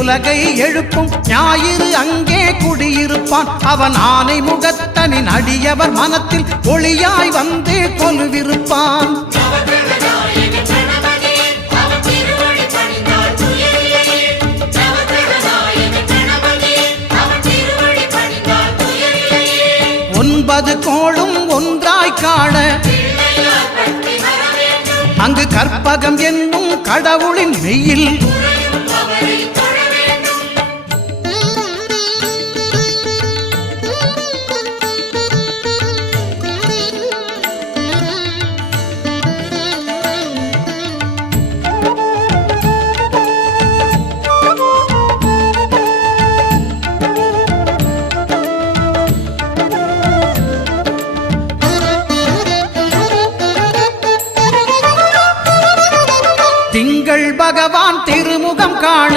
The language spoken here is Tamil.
உலகை எழுப்பும் ஞாயிறு அங்கே குடியிருப்பான். அவன் ஆனை முகத்தனின் அடியவர் மனத்தில் ஒளியாய் வந்து கொலுவிருப்பான். ஒன்பது கோளும் ஒன்றாய் காண அங்கு கற்பகம் என்னும் கடவுளின் மெய்யில் திங்கள் பகவான் திருமுகம் காண